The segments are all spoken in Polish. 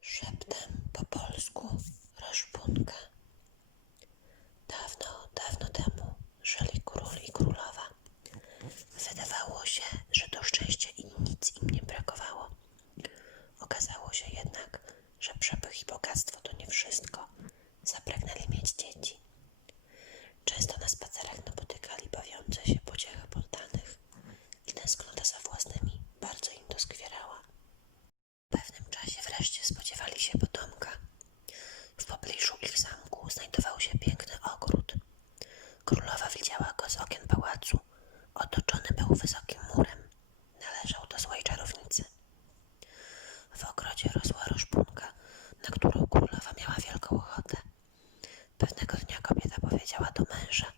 Szeptem po polsku rozpunkę. Dawno, dawno temu żyli król i królowa. Wydawało się, że to szczęście i nic im nie brakowało. Okazało się jednak, że przepych i bogactwo to nie wszystko. Zapragnęli mieć dzieci. Często na spacerach napotykali bawiące się pociechy poddanych i tęsknota za własnymi bardzo im doskwierała. W pewnym czasie wreszcie spodziewali się potomka. W pobliżu ich zamku znajdował się piękny ogród. Królowa widziała go z okien pałacu. Otoczony był wysokim murem. Należał do złej czarownicy. W ogrodzie rosła roszpunka, na którą królowa miała wielką ochotę. Pewnego dnia kobieta powiedziała do męża: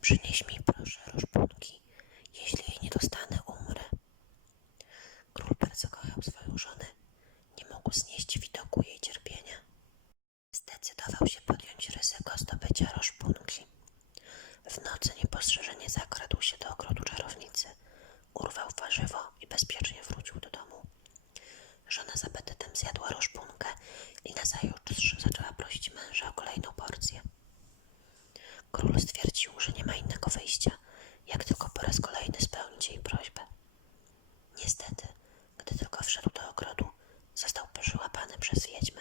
Przynieś mi proszę roszpunki. Jeśli jej nie dostanę, umrę. Król bardzo kochał swoją żonę. Mógł znieść widoku jej cierpienia. Zdecydował się podjąć ryzyko zdobycia roszpunki. W nocy niepostrzeżenie zakradł się do ogrodu czarownicy, urwał warzywo i bezpiecznie wrócił do domu. Żona z apetytem zjadła roszpunkę i nazajutrz zaczęła prosić męża o kolejną porcję. Król stwierdził, że nie ma innego wyjścia, jak tylko po raz kolejny spełnić jej prośbę. Niestety, gdy tylko wszedł do ogrodu, został przyłapany przez wiedźmę.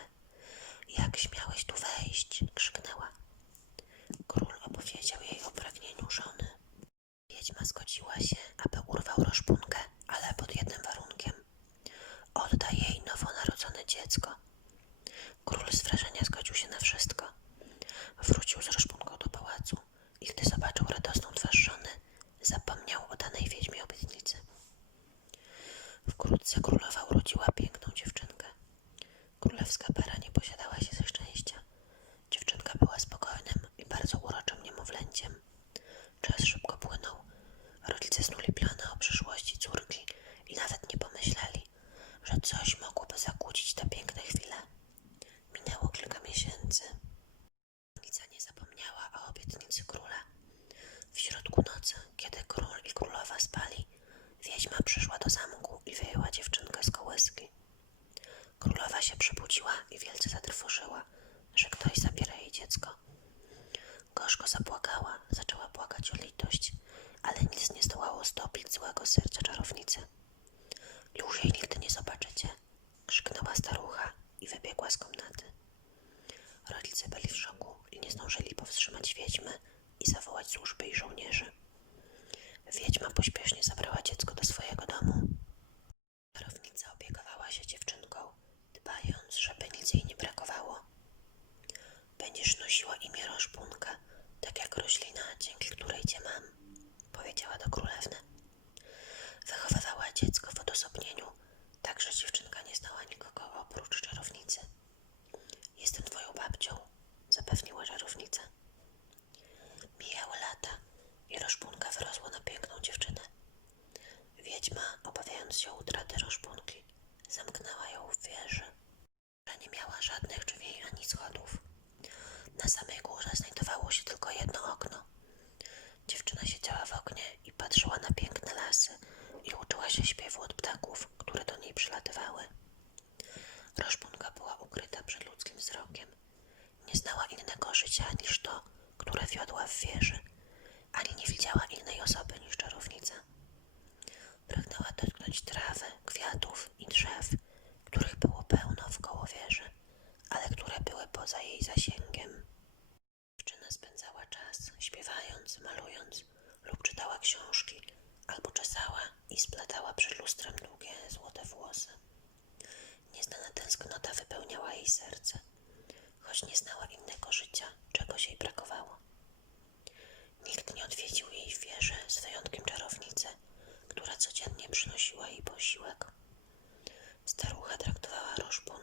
Jak śmiałeś tu wejść? krzyknęła. Król opowiedział jej o pragnieniu żony. Wiedźma zgodziła się, aby urwał roszpunkę, ale pod jednym warunkiem. Odda jej nowonarodzone dziecko. Król z wrażenia zgodził się na wszystko. Wrócił z roszpunką do pałacu i gdy zobaczył radosną twarz żony, zapomniał o danej wiedźmie obietnicy. Wkrótce królowa urodziła piękną dziewczynkę. Królewska para nie posiadała się ze szczęścia. Dziewczynka była spokojnym i bardzo uroczym niemowlęciem. Czas szybko płynął. Rodzice snuli plany o przyszłości córki i nawet nie pomyśleli, że coś mogłoby zakłócić te piękne chwile. Minęło kilka miesięcy. Nica nie zapomniała o obietnicy króla. W środku nocy, kiedy król i królowa spali, wiedźma przyszła do zamku i wyjęła dziewczynkę z kołyski. Królowa się przebudziła i wielce zatrwożyła, że ktoś zabiera jej dziecko. Gorzko zapłakała, zaczęła płakać o litość, ale nic nie zdołało stopić złego serca czarownicy. Już jej nigdy nie zobaczycie, krzyknęła starucha i wybiegła z komnaty. Rodzice byli w szoku i nie zdążyli powstrzymać wiedźmy i zawołać służby i żołnierzy. Wiedźma pośpiesznie zabrała dziecko do swojego domu. Czarownica opiekowała się dziewczynką, dbając, żeby nic jej nie brakowało. Będziesz nosiła imię Roszpunka, tak jak roślina, dzięki której cię mam, powiedziała do królewny. Wychowywała dziecko w odosobnieniu, tak że dziewczynka nie znała nikogo oprócz czarownicy. Jestem twoją babcią, zapewniła czarownica. Mijały lata i Roszpunka wyrosła na piękną dziewczynę. Wiedźma, obawiając się utraty Roszpunki, zamknęła ją w wieży, która nie miała żadnych drzwi ani schodów. Na samej górze znajdowało się tylko jedno okno. Dziewczyna siedziała w oknie i patrzyła na piękne lasy i uczyła się śpiewu od ptaków, które do niej przylatywały. Roszpunka była ukryta przed ludzkim wzrokiem. Nie znała innego życia niż to, które wiodła w wieży, ani nie widziała innej osoby niż czarownica. Pragnęła dotknąć trawy, kwiatów i drzew, których było pełno wkoło wieży, ale które były poza jej zasięgiem. Dziewczyna spędzała czas śpiewając, malując lub czytała książki, albo czesała i splatała przed lustrem długie, złote włosy. Nieznana tęsknota wypełniała jej serce, choć nie znała innego życia, czegoś jej brakowało. Nikt nie odwiedził jej w wieży z wyjątkiem czarownicy, która codziennie przynosiła jej posiłek. Starucha traktowała roszpunkę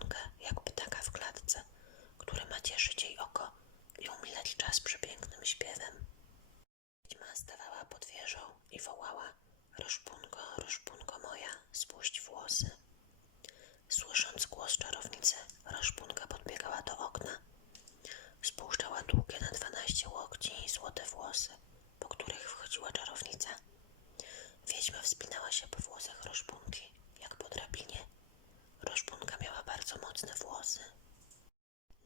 po których wchodziła czarownica. Wiedźma wspinała się po włosach Rożpunki, jak po drabinie. Rożpunka miała bardzo mocne włosy.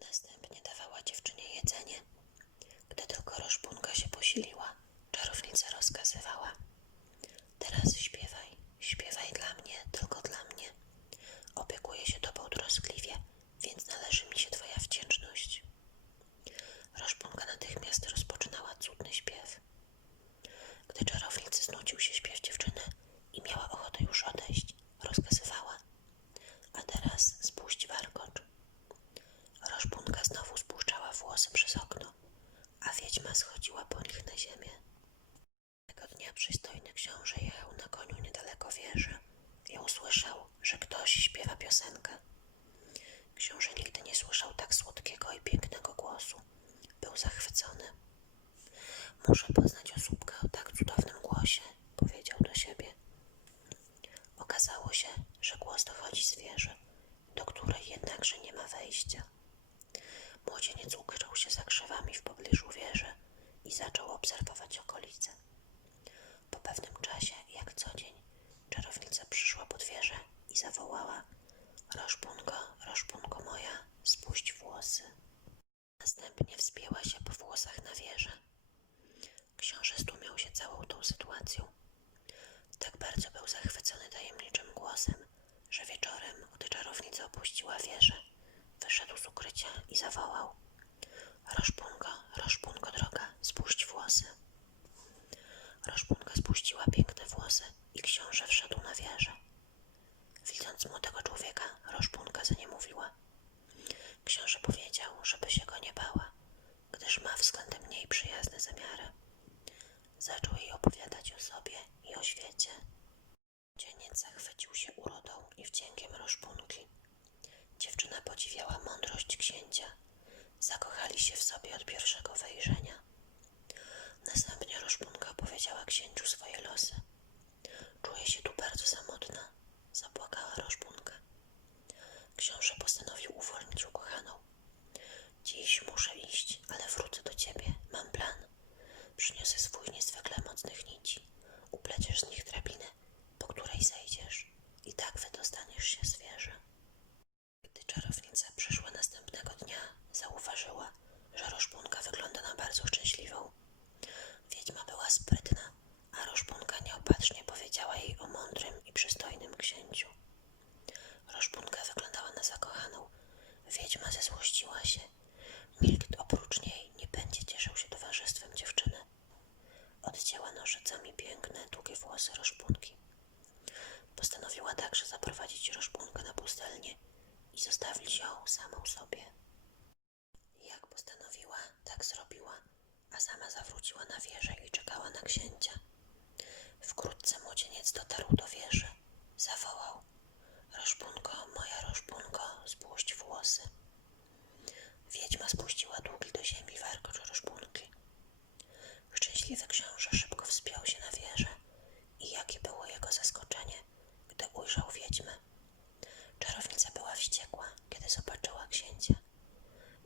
Następnie dawała dziewczynie jedzenie. Gdy tylko Rożpunka się posiliła, czarownica rozkazywała. Teraz śpiewaj, śpiewaj dla mnie, tylko dla mnie. Opiekuję się tobą troskliwie, więc należy mi się twoja wdzięczność. Rożpunka natychmiast rozpoczęła cudny śpiew. Gdy czarownicy znudził się śpiew, Muszę poznać osóbkę o tak cudownym głosie, powiedział do siebie. Okazało się, że głos dochodzi z wieży, do której jednakże nie ma wejścia. Młodzieniec ukrył się za krzewami w pobliżu wieży i zaczął obserwować okolice. Po pewnym czasie, jak co dzień, czarownica przyszła pod wieżę i zawołała Roszpunko, roszpunko moja, spuść włosy. Następnie wspięła się po włosach na wieżę. Książę zdumiał się całą tą sytuacją. Tak bardzo był zachwycony tajemniczym głosem, że wieczorem, gdy czarownica opuściła wieżę, wyszedł z ukrycia i zawołał Roszpunko, roszpunko droga, spuść włosy. Roszpunka spuściła piękne włosy i książę wszedł na wieżę. Widząc młodego człowieka, Roszpunka za nie mówiła. Książę powiedział, żeby się go nie bała, gdyż ma względem niej przyjazne zamiary. Zaczął jej opowiadać o sobie i o świecie. Dzieniec zachwycił się urodą i wdziękiem Roszpunki. Dziewczyna podziwiała mądrość księcia. Zakochali się w sobie od pierwszego wejrzenia. Następnie Roszpunka opowiedziała księciu swoje losy. Czuję się tu bardzo samotna, zapłakała Roszpunka. Książę postanowił uwolnić ukochaną. Dziś muszę iść, ale wrócę do ciebie. Mam plan. Przyniosę swój niezwykle mocnych nici. Upleciesz z nich drabinę, po której zejdziesz i tak wydostaniesz się z wieży. Gdy czarownica przyszła następnego dnia, zauważyła, że Roszpunka wygląda na bardzo szczęśliwą. Wiedźma była sprytna, a Roszpunka nieopatrznie powiedziała jej o mądrym i przystojnym księciu. Roszpunka wyglądała na zakochaną. Wiedźma zezłościła się. Nikt oprócz niej nie będzie cieszył się towarzystwem dziewczyny. Odcięła nożycami piękne, długie włosy Roszpunki. Postanowiła także zaprowadzić Roszpunkę na pustelnię i zostawić ją samą sobie. Jak postanowiła, tak zrobiła, a sama zawróciła na wieżę i czekała na księcia. Wkrótce młodzieniec dotarł do wieży. Zawołał: Roszpunko, moja roszpunko, spuść włosy. Wiedźma spuściła długi do ziemi warkocz roszpunki. Szczęśliwy książę szybko wspiął się na wieżę i jakie było jego zaskoczenie, gdy ujrzał wiedźmę. Czarownica była wściekła, kiedy zobaczyła księcia.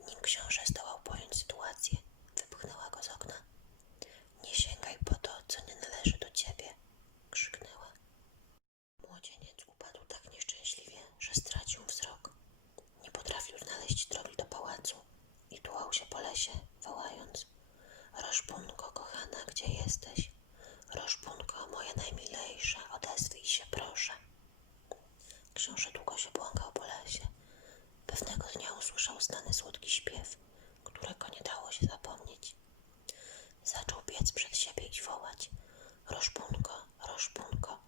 Nim książę zdołał pojąć sytuację, wypchnęła go z okna. Nie sięgaj po to, co nie należy do ciebie, krzyknęła. Młodzieniec upadł tak nieszczęśliwie, że stracił wzrok. Nie potrafił znaleźć drogi do pałacu i tułał się po lesie, wołając Roszpunko, kochana, gdzie jesteś? Roszpunko, moja najmilejsza, odezwij się, proszę. Książę długo się błąkał po lesie. Pewnego dnia usłyszał znany słodki śpiew, którego nie dało się zapomnieć. Zaczął biec przed siebie i wołać Roszpunko, roszpunko,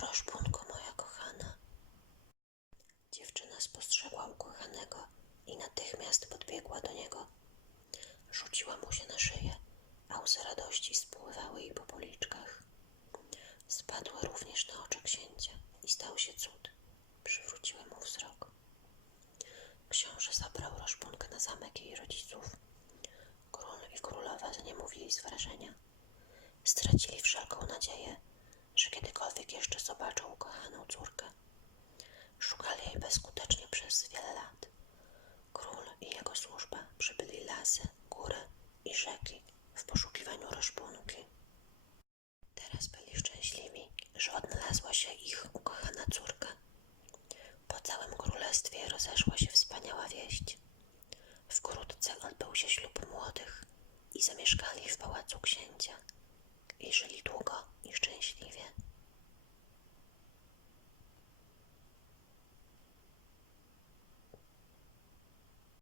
roszpunko moja kochana. Dziewczyna spostrzegła ukochanego i natychmiast podbiegła do niego. Rzuciła mu się na szyję, a łzy radości spływały jej po policzkach. Spadły również na oczy księcia i stał się cud. Przywróciły mu wzrok. Książę zabrał Roszpunkę na zamek jej rodziców. Król i królowa zaniemówili z wrażenia. Stracili wszelką nadzieję,